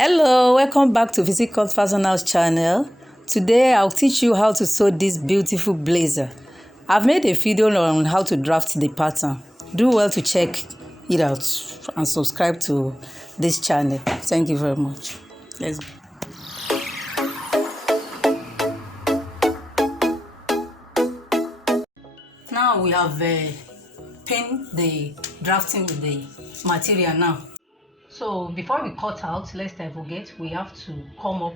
Hello, welcome back to Physique Fashion's channel. Today I'll teach you how to sew this beautiful blazer. I've made a video on how to draft the pattern. Do well to check it out and subscribe to this channel. Thank you very much. Let's go. Now we have pinned the drafting with the material now. So before we cut out, lest I forget, we have to come up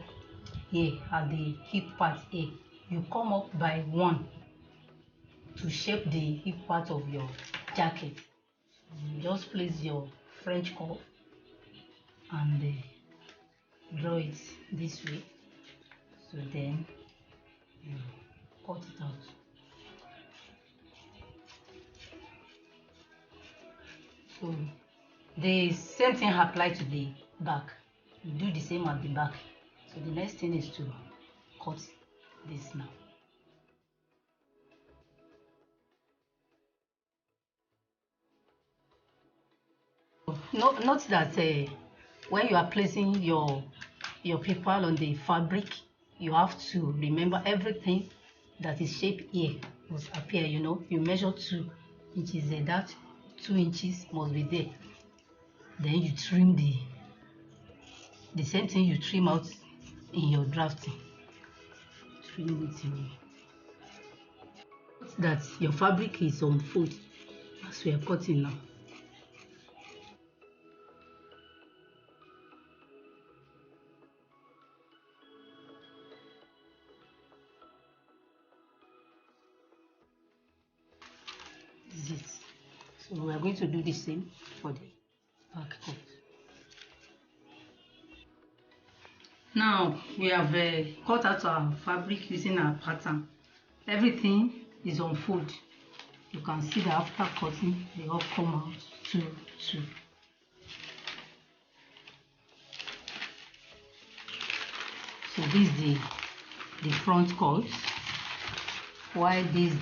here at the hip part here. You come up by one to shape the hip part of your jacket. You just place your French curve and draw it this way. So then you cut it out. So the same thing applies to the back. You do the same at the back. So the next thing is to cut this now. Note that when you are placing your paper on the fabric, you have to remember everything that is shaped here must appear. You measure 2 inches there. That 2 inches must be there. Then you trim the same thing you trim out in your drafting. Trim it in. Note that your fabric is on fold as we are cutting now. This is it. So we are going to do the same for the back cut. Now we have cut out our fabric using our pattern. Everything is on fold. You can see that after cutting, they all come out two. So this is the front cut, while this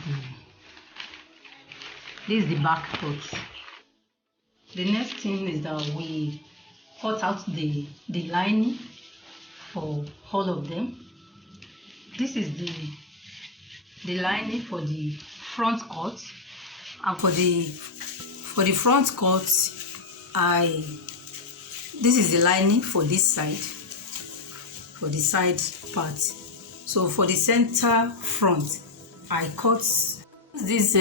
is the back cut. The next thing is that we cut out the lining for all of them. This is the lining for the front cut, and for the front cut, this is the lining for this side, for the side part. So for the center front, I cut this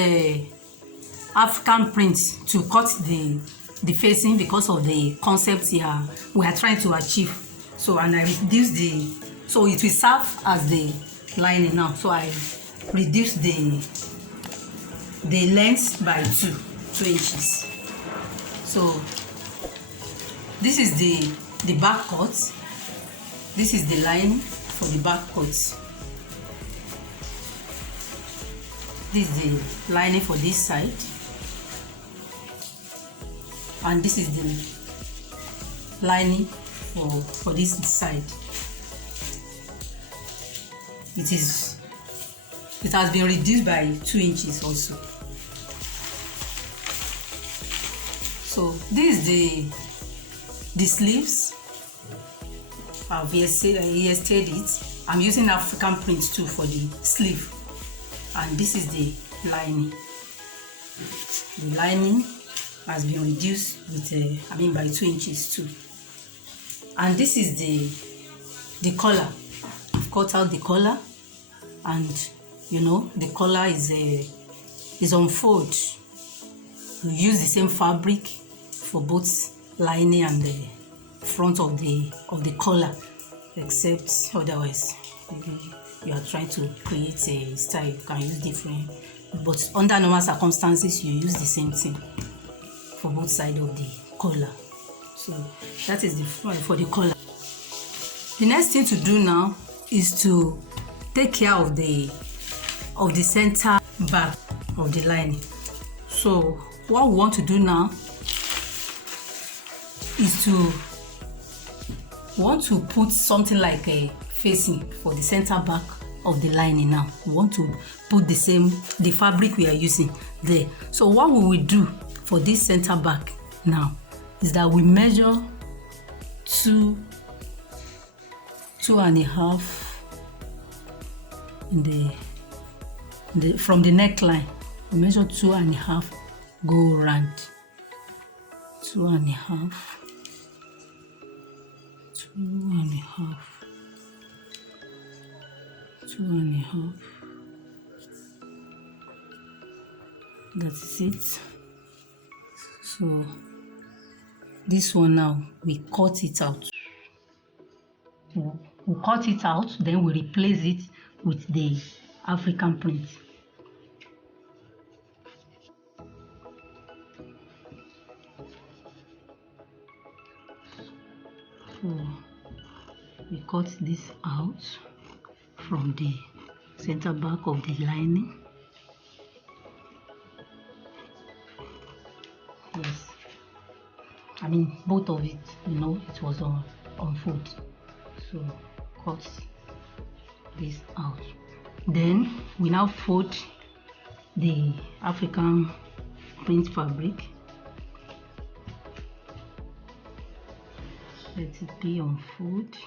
African print to cut the facing because of the concept here we are trying to achieve. So and I reduce so it will serve as the lining now. So I reduce the length by 2 inches. So this is the back cut. This is the line for the back cut. This is the lining for this side, and this is the lining for this side. It has been reduced by 2 inches also. So this is the sleeves. I've yesterday it. I'm using African print too for the sleeve, and this is the lining. The lining has been reduced with by 2 inches too. And this is the collar. I've cut out the collar, and the collar is on fold. You use the same fabric for both lining and the front of the collar, except otherwise you are trying to create a style. You can use different, but under normal circumstances you use the same thing for both sides of the collar. So that is the front for the collar. The next thing to do now is to take care of the center back of the lining. So what we want to do now is to put something like a facing for the center back of the lining. Now we want to put the fabric we are using there. So what we will do for this center back now is that we measure 2 2.5 in from the neckline. We measure 2.5, go round. 2.5, 2.5, 2.5. That is it. So this one now, we cut it out. We cut it out, then we replace it with the African print. So we cut this out from the center back of the lining. Yes, I mean both of it, you know, it was on fold. So cut this out. Then we now fold the African print fabric. Let it be on fold.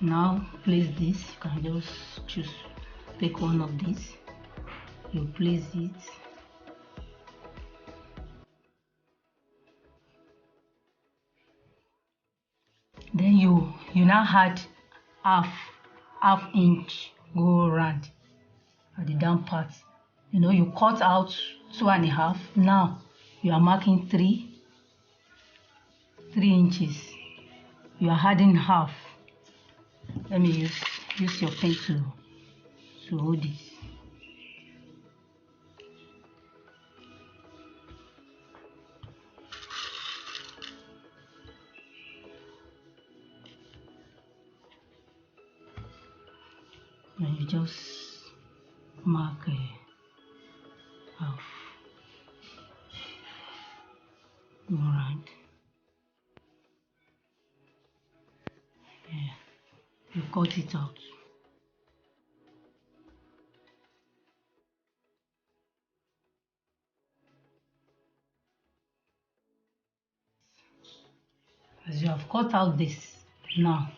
Now place this. You can just choose, pick one of these. You place it. Then you now add half inch go around at the down part. You know, you cut out 2.5. Now you are marking 3 inches. You are adding half. Let me use your pen to hold it. And you just mark half. Alright. Yeah. You cut it out. As you have cut out this, now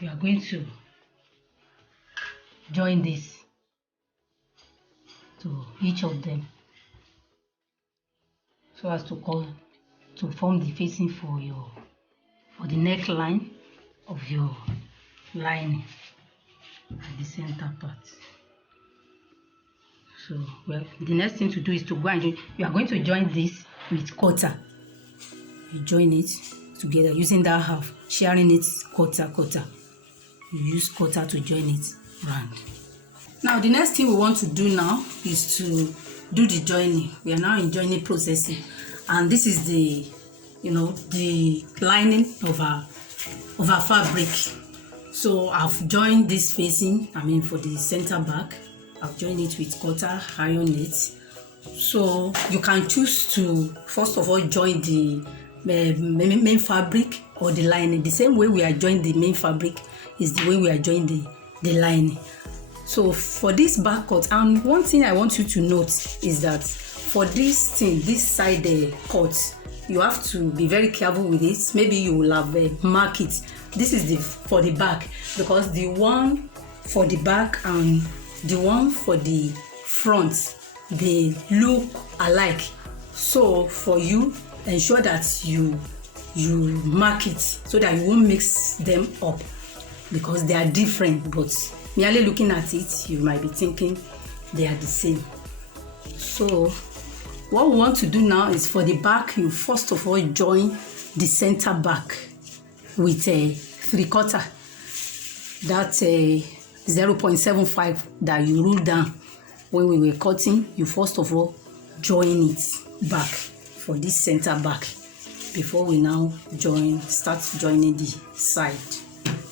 you are going to join this to each of them so as to form the facing for the neckline of your lining at the center part. So well, the next thing to do is to go and join. You are going to join this with quarter. You join it together using that half, sharing it quarter. You use quarter to join it round. Now the next thing we want to do now is to do the joining. We are now in joining processing, and this is the lining of our fabric. So I've joined this facing, for the center back. I've joined it with quarter, iron it. So you can choose to first of all join the main fabric or the lining. The same way we are joining the main fabric is the way we are joining the lining. So for this back cut, and one thing I want you to note is that for this thing, this side cut, you have to be very careful with it. Maybe you will have mark it. This is for the back, because the one for the back and the one for the front, they look alike. So for you, ensure that you mark it so that you won't mix them up, because they are different, but merely looking at it, you might be thinking they are the same. So what we want to do now is for the back, you first of all join the center back with a 3/4. That's a 0.75 that you rule down when we were cutting. You first of all join it back for this center back before we now start joining the side.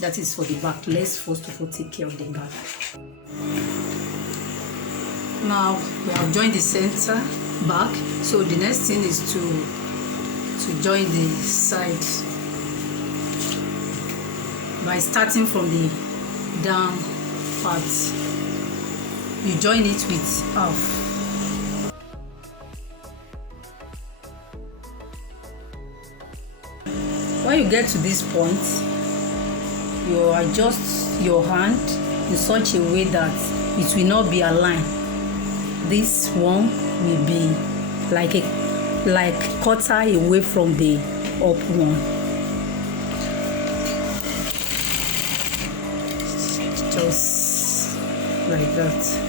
That is for the back. Let's first of all take care of the back. Now we have joined the center back, so the next thing is to join the side by starting from the down part. You join it with half. when you get to this point, you adjust your hand in such a way that it will not be aligned. This one will be like quarter away from the up one. Just like that.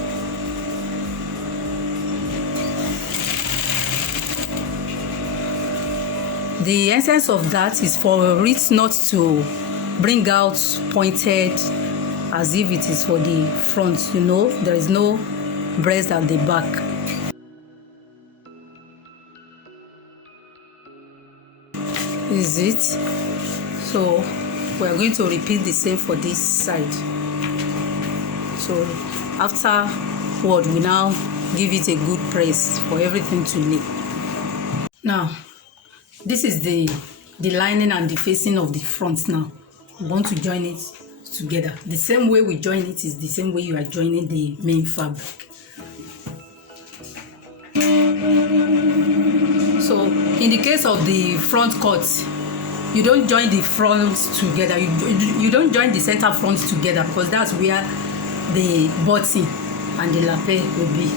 The essence of that is for it not to bring out pointed as if it is for the front. You know, there is no breast at the back. Is it? So we are going to repeat the same for this side. So afterward, we now give it a good press for everything to lay. Now, this is the lining and the facing of the front. Now we want to join it together. The same way we join it is the same way you are joining the main fabric. So in the case of the front cut, you don't join the fronts together. You don't join the center fronts together, because that's where the button and the lapel will be.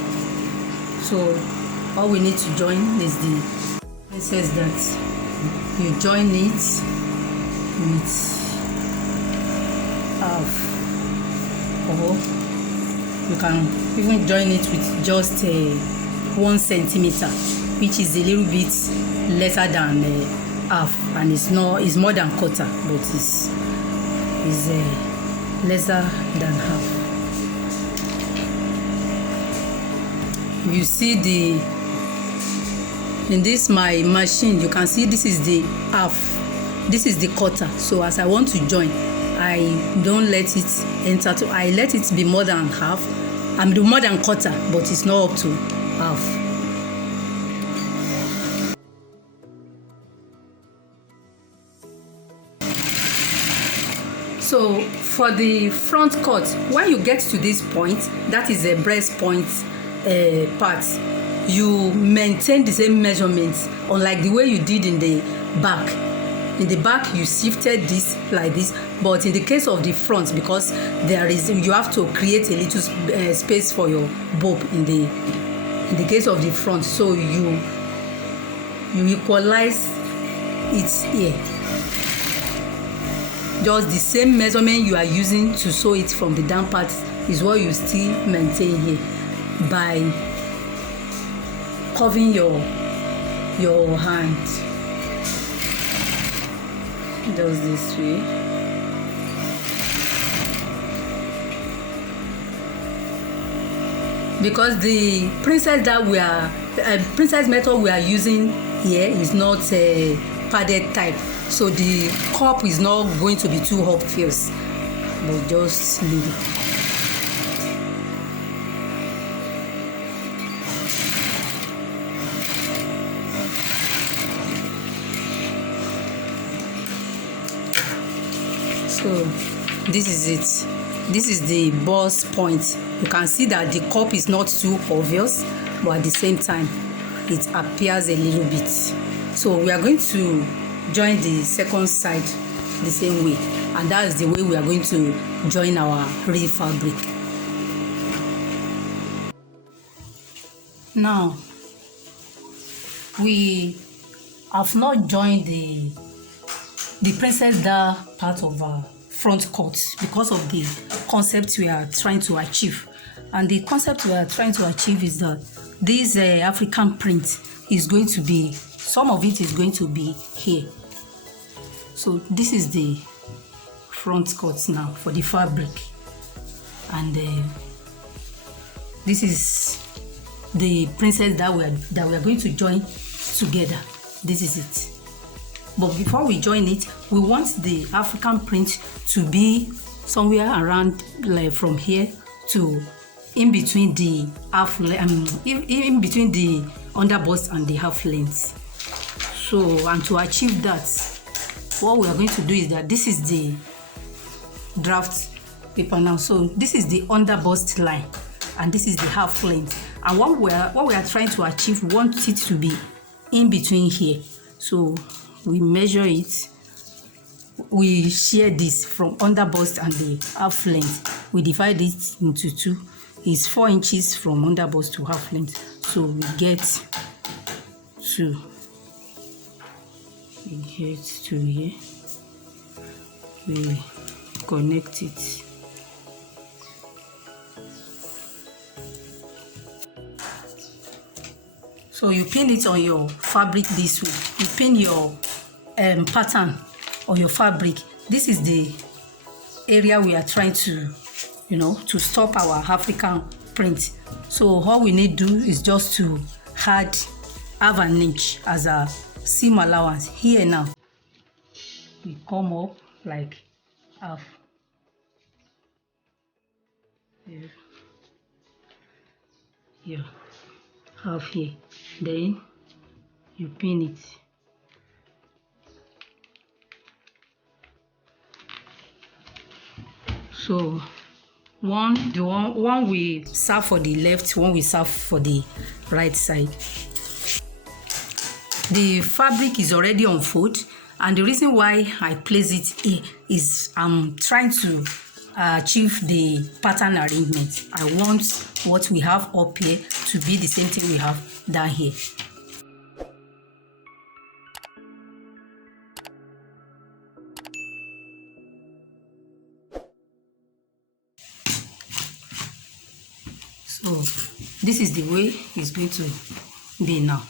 So all we need to join is it says that you join it with half, or you can even join it with just 1 centimeter, which is a little bit lesser than half, and it's more than quarter, but it's lesser than half. You see in this my machine, you can see this is the half, this is the quarter. So as I want to join, I don't let it enter to, I let it be more than half. I'm do more than quarter, but it's not up to half. So for the front cut, when you get to this point, that is a breast point part, you maintain the same measurements, unlike the way you did in the back. In the back, you shifted this like this, but in the case of the front, because you have to create a little space for your bob in the case of the front, so you equalize it here. Just the same measurement you are using to sew it from the down part is what you still maintain here by curving your hand just this way. Because the princess method we are using here is not a padded type, so the cup is not going to be too obvious, but just leave it. So this is it. This is the bust point. You can see that the cup is not too obvious, but at the same time it appears a little bit. So we are going to join the second side the same way, and that is the way we are going to join our real fabric. Now we have not joined the princess da part of our front cut because of the concept we are trying to achieve. And the concept we are trying to achieve is that this African print is going to be, some of it is going to be here. So this is the front cut now for the fabric, and this is the princess that we are going to join together. This is it. But before we join it, we want the African print to be somewhere around, like from here to in between the half, in between the underbust and the half length. So, and to achieve that, what we are going to do is that this is the draft paper now. So this is the underbust line, and this is the half length. And what we are trying to achieve, we want it to be in between here. So we measure it we share this from under bust and the half length. We divide it into two. It's 4 inches from under bust to half length. So we get 2. We get 2 here. We connect it. So you pin it on your fabric this way. You pin your pattern on your fabric. This is the area we are trying to, to stop our African print. So all we need to do is just to add half an inch as a seam allowance. Here now, we come up like half. Here. Yeah, half here. Then you pin it. So one we serve for the left, one we serve for the right side. The fabric is already on fold, and the reason why I place it here is I'm trying to achieve the pattern arrangement. I want what we have up here to be the same thing we have down here. So this is the way it's going to be now.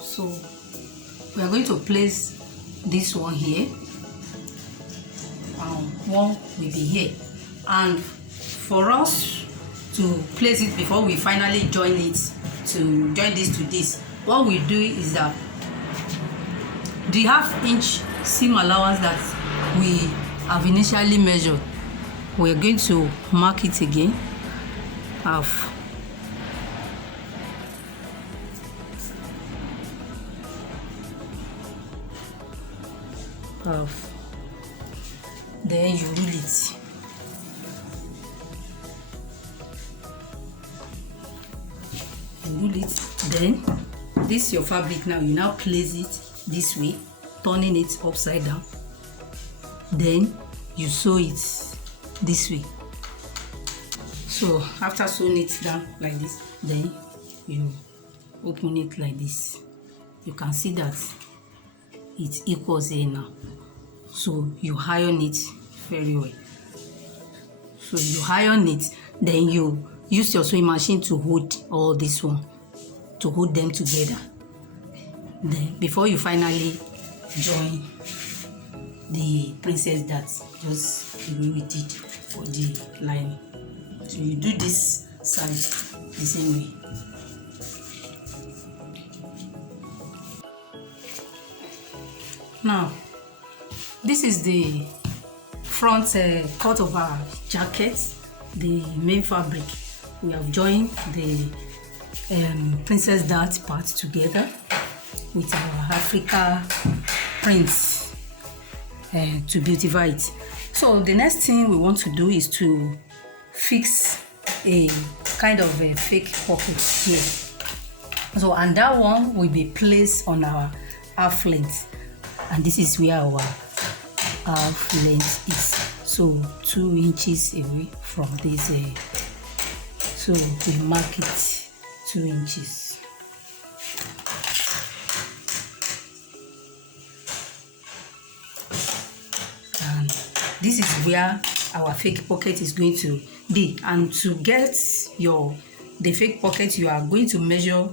So we are going to place this one here, and one will be here. And for us to place it before we finally join this to this, what we do is that the half-inch seam allowance that we have initially measured, we're going to mark it again, half. Half. Then you rule it. You rule it. Then this is your fabric now. You now place it this way, turning it upside down. Then you sew it this way. So after sewing it down like this, then you open it like this. You can see that it equals here now. So you iron it very well. So you iron it, then you use your sewing machine to hold all this one, to hold them together. Then before you finally join the princess dart, just the way we did for the lining. So you do this side the same way. Now this is the front cut of our jacket, the main fabric. We have joined the princess dart part together with our Africa prints to beautify it. So the next thing we want to do is to fix a kind of a fake pocket here. So, and that one will be placed on our half length, and this is where our half length is. So 2 inches away from this. So we mark it 2 inches. This is where our fake pocket is going to be. And to get the fake pocket, you are going to measure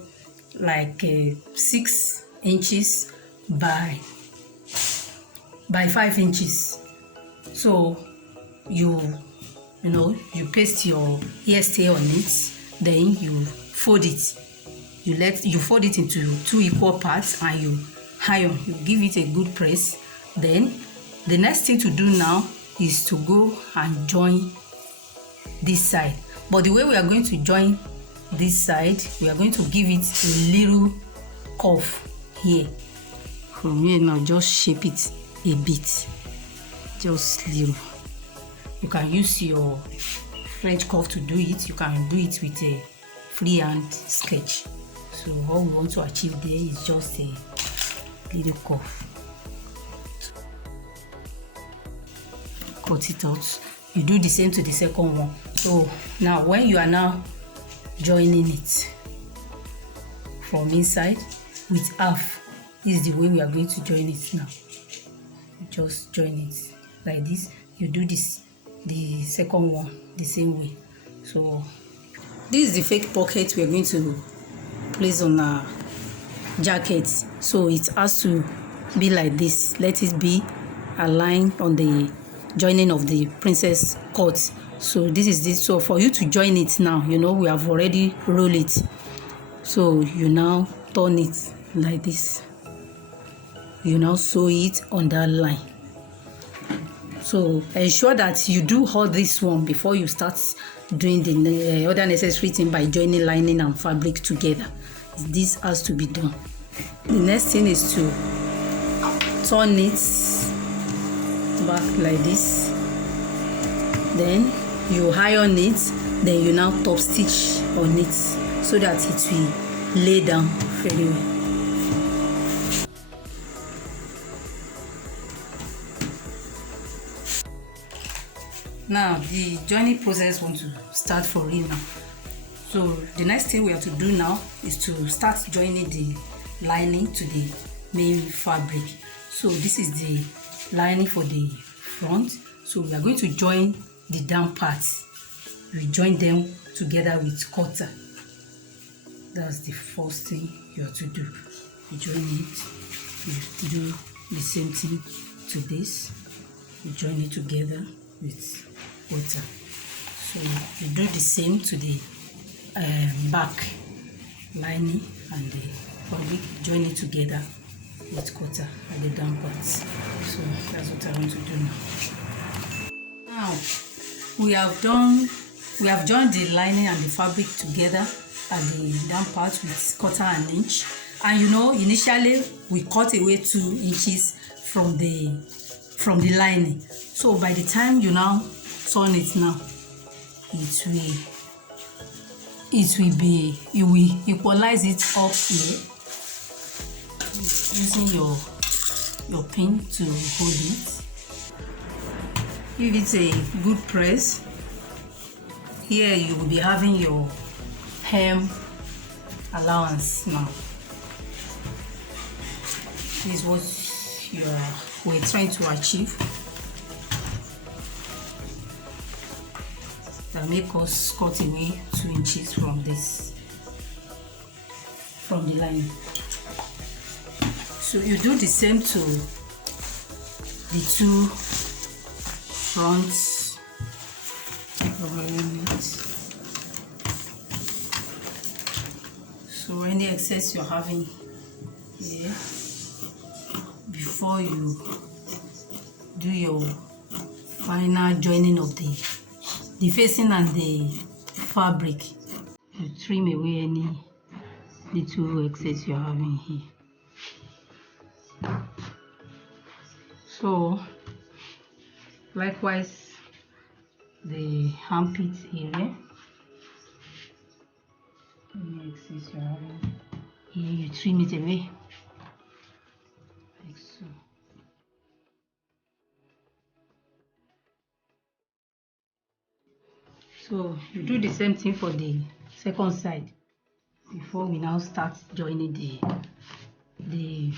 like 6 inches by 5 inches. So you paste your hairstay on it, then you fold it. You fold it into 2 equal parts, and you iron. You give it a good press. Then the next thing to do now is to go and join this side. But the way we are going to join this side, we are going to give it a little curve here. From here now, just shape it a bit, just little. You can use your French curve to do it. You can do it with a freehand sketch. So all we want to achieve there is just a little curve. Cut it out. You do the same to the second one. So now when you are now joining it from inside with half, this is the way we are going to join it now. Just join it like this. You do this, the second one, the same way. So this is the fake pocket we are going to place on our jacket. So it has to be like this. Let it be aligned on the joining of the princess cut. So this is this. So for you to join it now, you know, we have already rolled it. So you now turn it like this. You now sew it on that line. So ensure that you do all this one before you start doing the other necessary thing by joining lining and fabric together. This has to be done. The next thing is to turn it back like this. Then you iron it. Then you now top stitch on it so that it will lay down very well. Now the joining process want to start for real now. So the next thing we have to do now is to start joining the lining to the main fabric. So this is the lining for the front. So we are going to join the down parts. We join them together with cutter. That's the first thing you have to do. You join it. You do the same thing to this. You join it together with cutter. So you do the same to the back lining and the fabric. Join it together with cutter at the down parts. So that's what I want to do now. Now we have joined the lining and the fabric together at the down part with cutter and inch. And you know, initially we cut away 2 inches from the lining. So by the time you now turn it now, you will equalize it up here using your pin to hold it. If it's a good press, here you will be having your hem allowance now. This is what we're trying to achieve. That make us cut away 2 inches from the line. So you do the same to the 2 fronts of your unit. So any excess you're having here, before you do your final joining of the facing and the fabric, you trim away any little excess you're having here. So likewise the armpit area, any excess you're having here, you trim it away like so. So you do the same thing for the second side before we now start joining the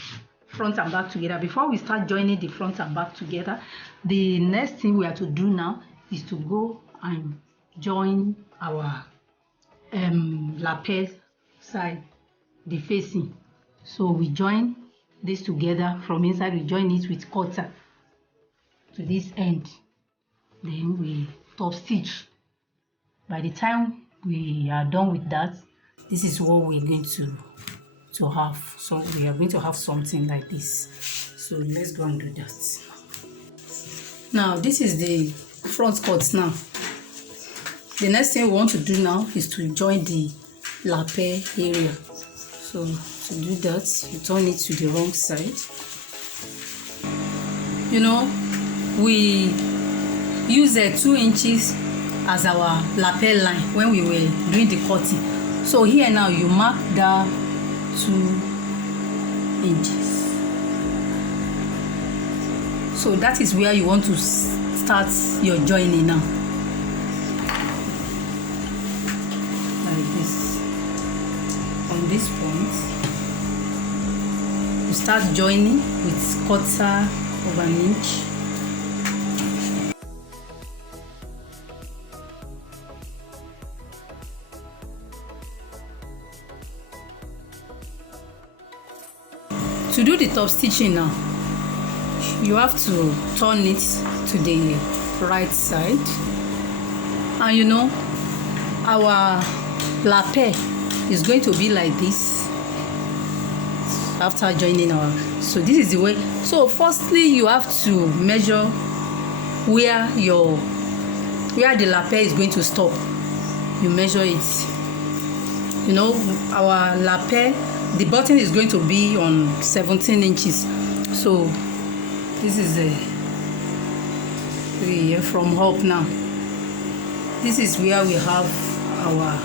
front and back together. Before we start joining the front and back together, the next thing we have to do now is to go and join our lapel side, the facing. So we join this together from inside. We join it with cutter to this end. Then we top stitch. By the time we are done with that, this is what we're going to have. So we are going to have something like this. So let's go and do that. Now this is the front cut now. The next thing we want to do now is to join the lapel area. So to do that, you turn it to the wrong side. You know, we use 2 inches as our lapel line when we were doing the cutting. So here now you mark that 2 inches. So that is where you want to start your joining now. Like this. On this point, you start joining with 1/4 of an inch. To do the top stitching now, you have to turn it to the right side, and you know our lapel is going to be like this after joining our. So this is the way. So firstly you have to measure where the lapel is going to stop. You measure it. You know our lapel, the button is going to be on 17 inches. So this is from up now. This is where we have our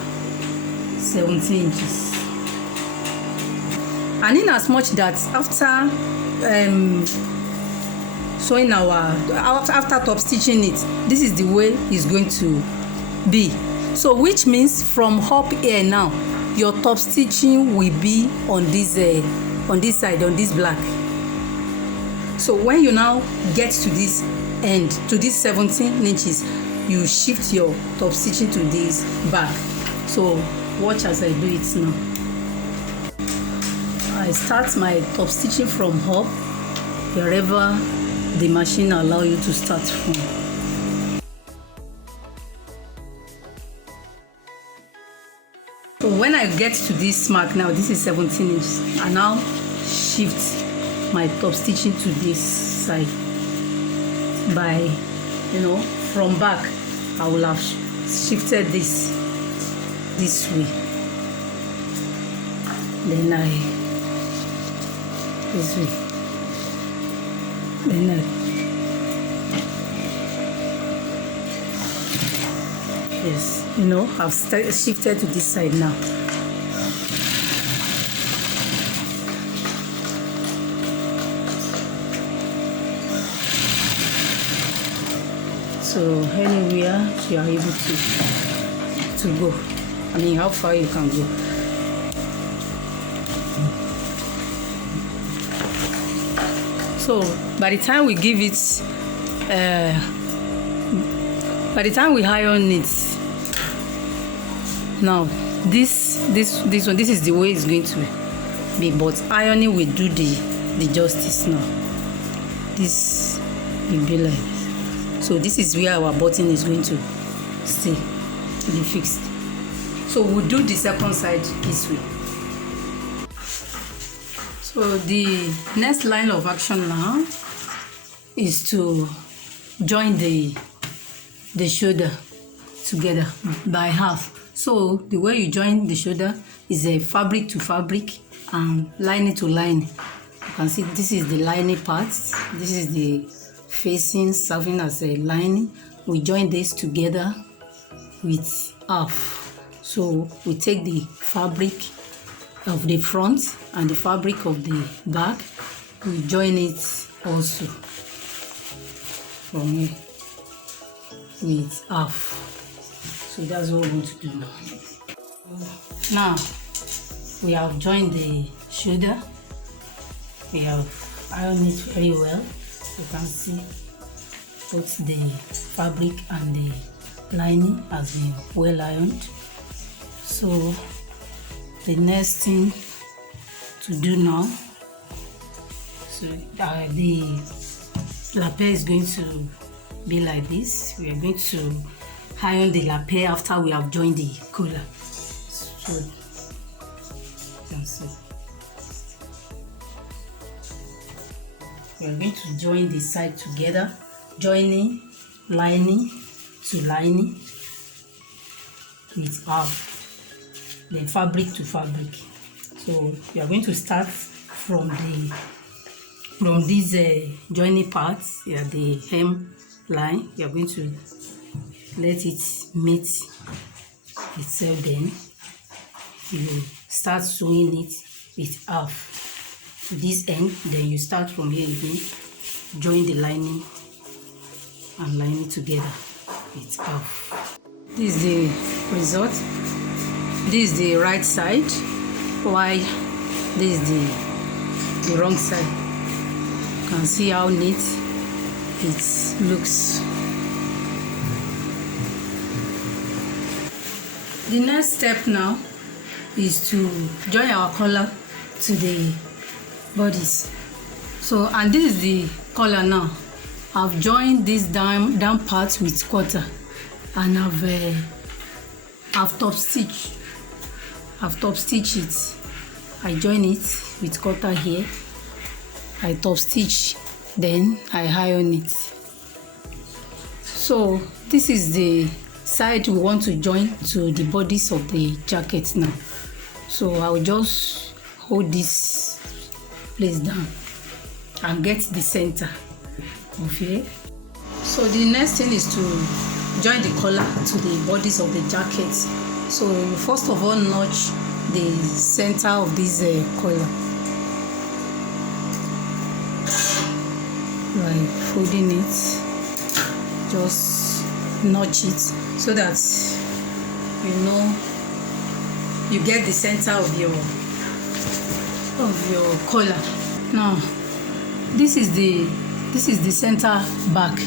17 inches. And in as much that after sewing after top stitching it, this is the way it's going to be. So which means from up here now, your top stitching will be on this side, on this black. So when you now get to this end, to this 17 inches, you shift your top stitching to this back. So watch as I do it now. I start my top stitching from up, wherever the machine allows you to start from. So when I get to this mark now, this is 17 inches, I now shift my top stitching to this side. By, you know, from back I will have shifted this way, then this way, then yes, you know, I've shifted to this side now. So anywhere you are able to go. I mean, how far you can go. So by the time we give it, by the time we iron it, now this one, this is the way it's going to be. But ironing will do the justice now. This will be like. So this is where our button is going to stay, to be fixed. So we'll do the second side this way. So the next line of action now is to join the shoulder together by half. So the way you join the shoulder is a fabric to fabric and lining to lining. You can see this is the lining part. This is the facing serving as a lining. We join this together with half. So we take the fabric of the front and the fabric of the back, we join it also from here with half. So that's what we're going to do now. Now we have joined the shoulder. We have ironed it very well. You can see both the fabric and the lining has been well ironed. So the next thing to do now, so the lapel is going to be like this. We are going to iron the lapel after we have joined the collar. So you can see. We are going to join the side together, joining lining to lining with half, then fabric to fabric. So we are going to start from these joining parts. Yeah, the hem line. We are going to let it meet itself, then you start sewing it with half to this end. Then you start from here again, join the lining and line it together with half. This is the result. This is the right side, while this is the wrong side. You can see how neat it looks. The next step now is to join our collar to the bodies. So, and this is the collar now. I've joined this down part with quarter, and I've top stitched it. I join it with quarter here. I top stitch, then I iron it. So this is the side we want to join to the bodies of the jacket now. So I'll just hold this place down and get the center of here. So the next thing is to join the collar to the bodies of the jacket. So you first of all notch the center of this collar by folding it. Just notch it so that you get the center of your collar. Now this is the center back.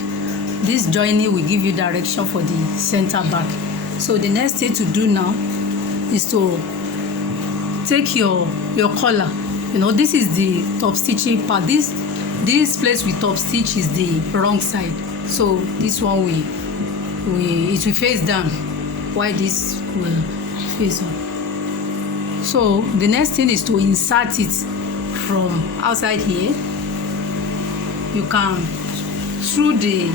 This joining will give you direction for the center back. So the next thing to do now is to take your collar. This is the top stitching part. This place with top stitch is the wrong side. So this one it will face down, while this will face up. So the next thing is to insert it from outside here. You can, through the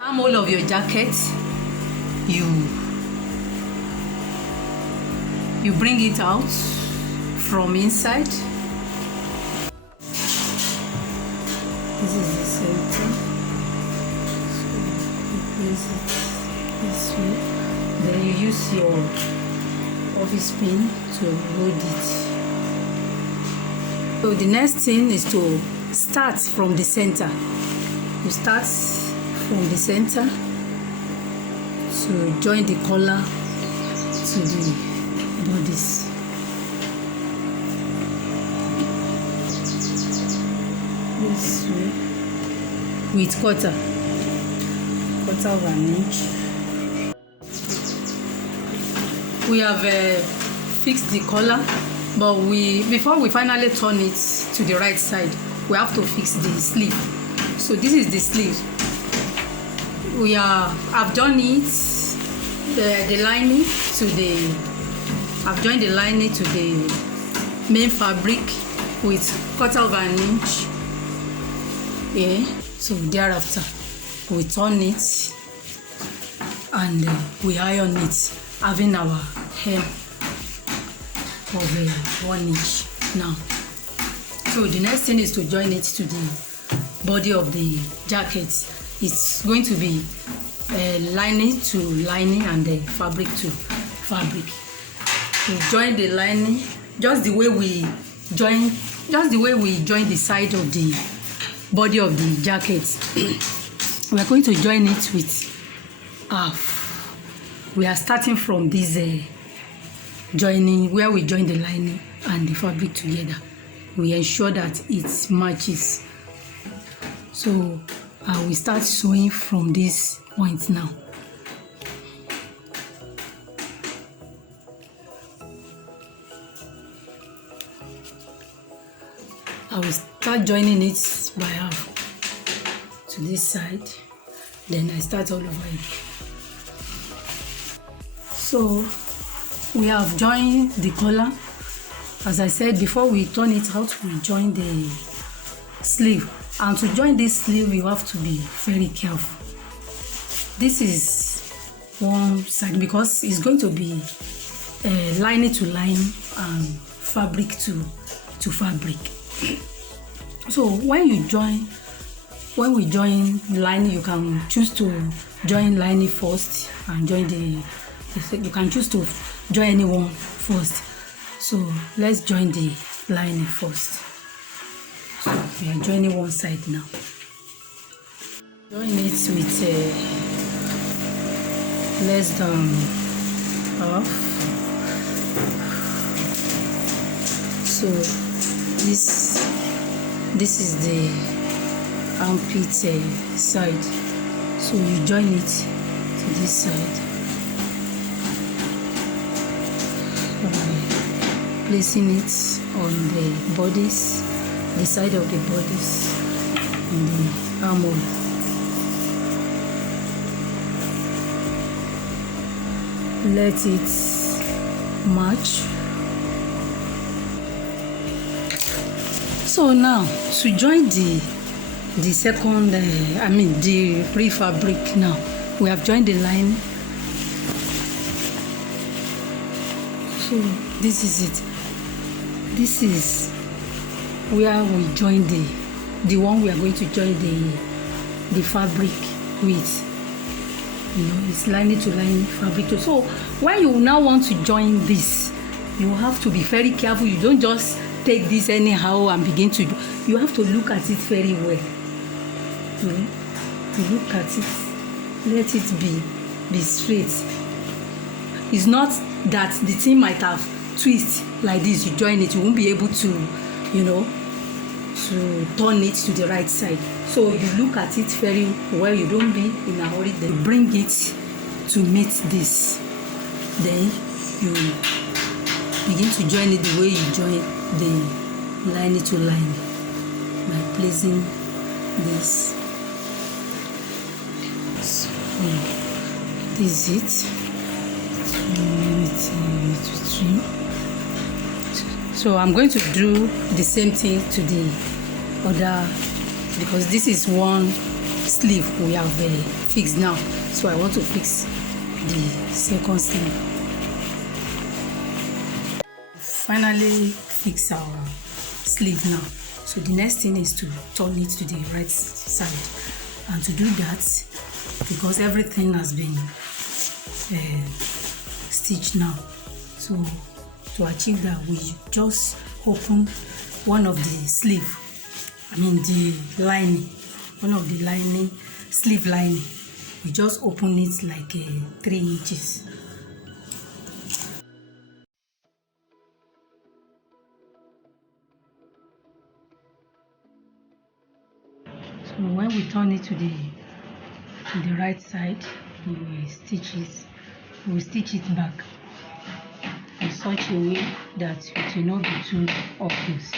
armhole of your jacket, you bring it out from inside. This is the center. So you place it this way. Then you use your office pin to hold it. So the next thing is to start from the center. You start from the center to join the collar to the bodies. This way with quarter of an inch. We have fixed the collar, but before we finally turn it to the right side, we have to fix the sleeve. So this is the sleeve. I've joined the lining to the. I've joined the lining to the main fabric with quarter of an inch. Yeah. So thereafter, we turn it and we iron it, having our hem of 1 inch now. So the next thing is to join it to the body of the jacket. It's going to be lining to lining and fabric to fabric. We join the lining just the way we join the side of the body of the jacket. We are going to join it with half. We are starting from this joining where we join the lining and the fabric together. We ensure that it matches. So we start sewing from this point now. I will start joining it by half to this side, then I start all over again. So we have joined the collar. As I said, before we turn it out, we join the sleeve. And to join this sleeve, you have to be very careful. This is one side because it's going to be lining to lining and fabric to fabric. So when we join lining, you can choose to join lining first and join the you can choose to join anyone first. So let's join the lining first. So we are joining one side now. Join it with less than half. So this is the armpit side. So you join it to this side. Placing it on the bodies, the side of the bodies, and the armhole. Let it match. So now to join the second, the pre-fabric. Now we have joined the line. So this is it. This is where we join the one we are going to join the fabric with. You know, it's lining to lining, fabric to. So when you now want to join this, you have to be very careful. You don't just take this anyhow and begin to do. You have to look at it very well. Look at it. Let it be straight. It's not that the thing might have twist like this. You join it, you won't be able to, you know, to turn it to the right side. So you look at it very well. You don't be in a hurry. Then bring it to meet this. Then you begin to join it the way you join the line to line by placing this. So this is it. So I'm going to do the same thing to the other, because this is one sleeve we have fixed now. So I want to fix the second sleeve. Finally fix our sleeve now. So the next thing is to turn it to the right side, and to do that, because everything has been stitched now, so to achieve that, we just open one of the sleeve, the lining, one of the lining, sleeve lining. We just open it like 3 inches. So when we turn it to the right side, we stitch it back in such a way that it will not be too obvious.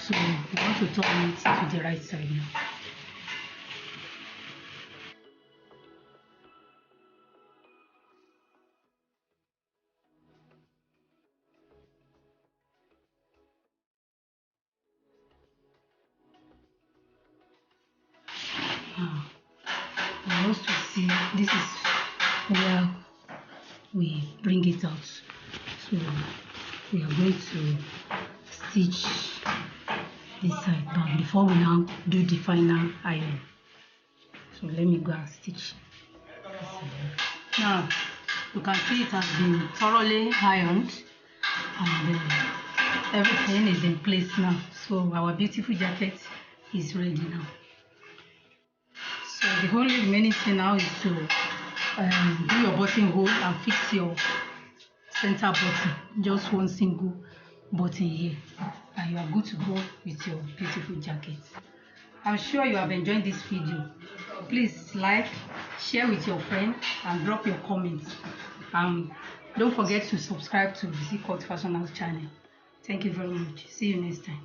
So we want to turn it to the right side now. I want to see, this is where we bring it out. So we are going to stitch this side back before we now do the final iron. So let me go and stitch. Now you can see it has been thoroughly ironed, and everything is in place now. So our beautiful jacket is ready now. So the only remaining thing now is to do your buttonhole and fix your center button. Just one single button here, and you are good to go with your beautiful jacket. I'm sure you have enjoyed this video. Please like, share with your friends, and drop your comments. Don't forget to subscribe to Physique Fashion House channel. Thank you very much. See you next time.